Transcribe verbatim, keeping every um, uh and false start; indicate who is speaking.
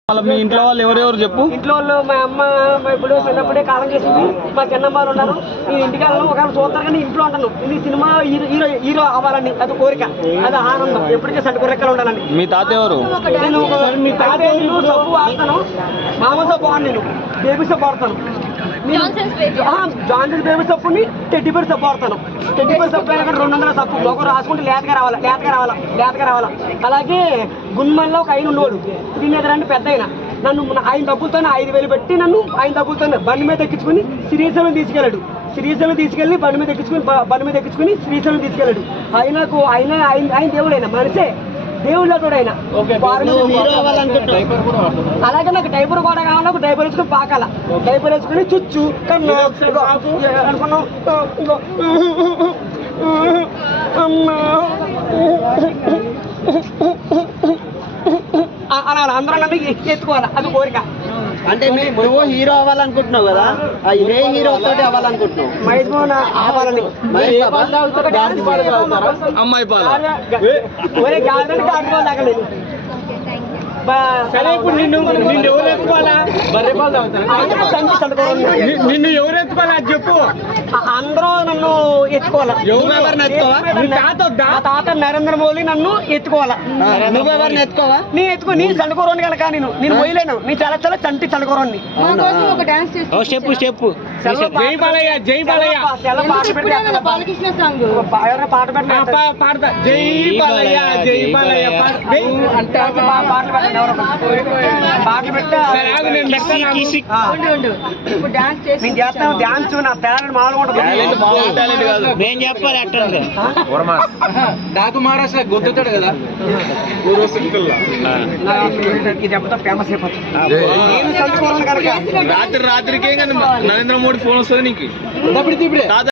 Speaker 1: మీ ఇంట్లో వాళ్ళు ఎవరెవరు చెప్పు.
Speaker 2: ఇంట్లో వాళ్ళు మా అమ్మ ఇప్పుడు చిన్నప్పుడే కాలం చేసింది. మా చిన్నమ్మారు ఉన్నారు. నేను ఇంటికి వెళ్ళను, ఒక చూస్తారు కానీ ఇంట్లో ఉంటాను. ఇది సినిమా హీరో హీరో హీరో అవ్వాలని అది కోరిక, అది ఆనందం. ఎప్పటికీ సంటి కొరెక్కలు ఉండాలని.
Speaker 1: మీ తాత ఎవరు?
Speaker 2: నేను మీ తాత సబ్బు వాడతాను, మామూలు సబ్బు వాడు, నేను బేబీ సబ్బు వాడతాను. జాన్సన్ బేబీ సబ్బుని టెడ్డీ బేర్ సబ్బు వాడతాను. టెడ్డీ బేర్ సబ్బు అయినా రెండు వందల సబ్బు ఒక రాసుకుంటే లేతగా రావాలా లేతగా రావాలా లేతగా రావాలా. అలాగే గుమ్మల్లో ఒక ఆయన ఉండేవాడు, దీని ఎదురంటే పెద్ద ఆయన. నన్ను ఆయన డబ్బులతోనే ఐదు వేలు పెట్టి నన్ను ఆయన డబ్బులతోనే బండి మీద ఎక్కించుకుని శ్రీశైలం తీసుకెళ్ళాడు. శ్రీశైలం తీసుకెళ్ళి బండి మీద ఎక్కించుకుని బండి మీద ఎక్కించుకుని శ్రీశైలం తీసుకెళ్ళాడు. ఆయనకు ఆయన ఆయన ఆయన దేవుడు, అయినా మనిషే దేవుళ్ళ కూడా అయినా. అలాగే నాకు డైపర్ కూడా కావాలి, ఒక డైపర్ వేసుకుని పాకాల, డైపర్ వేసుకుని చుచ్చు కన్ను అనుకున్నాం. అలా అందరూ నన్ను ఎత్తుకోవాలి, అది కోరిక.
Speaker 3: అంటే నువ్వు హీరో అవ్వాలనుకుంటున్నావు కదా, ఏ హీరో తోటి అవ్వాలనుకుంటున్నావు?
Speaker 2: మహేష్ బాబు అవ్వాలని.
Speaker 1: అమ్మాయి పాల
Speaker 2: ఒరే గాలి కాకపోలేదు. ఇప్పుడు నిన్ను నిన్ను ఎవరు ఎత్తుకోవాలా? బర్రె పాలు నిన్ను ఎవరు ఎత్తుకోవాలా అది చెప్పు. అందరూ నన్ను ఎత్తుకోవాలా. తాత నరేంద్ర మోదీ నన్ను ఎత్తుకోవాలా.
Speaker 3: నువ్వెవరిని ఎత్తుకోవా?
Speaker 2: నీ ఎత్తుకో, నీ చండుకోరని కనుక నేను నేను పోయలేను. నీ చాలా చాలా చంటి చండుకోరని.
Speaker 3: స్టెప్ స్టెప్
Speaker 2: జై బాలయ్య జై బాలయ్య పాట పెట్టాను. బాలకృష్ణ సాంగ్ పాట పెట్టాను. పాడతా జై బాలయ్య జై బాలయ్య అంటే పాటలు పెట్టండి. ఎవరో పాటలు పెట్టా నేను చేస్తాను. డాన్స్ నా టాలెంట్ మామూలుగా ఉంటుంది.
Speaker 3: నేను చెప్పాలి అట్లా
Speaker 1: నాకు మహారాష్ట్ర గుర్తుతాడు కదా,
Speaker 2: ఈ దెబ్బతో ఫేమస్ అయిపోతుంది.
Speaker 1: రాత్రి రాత్రికే నరేంద్ర మోడీ ఫోన్ వస్తుంది నీకు.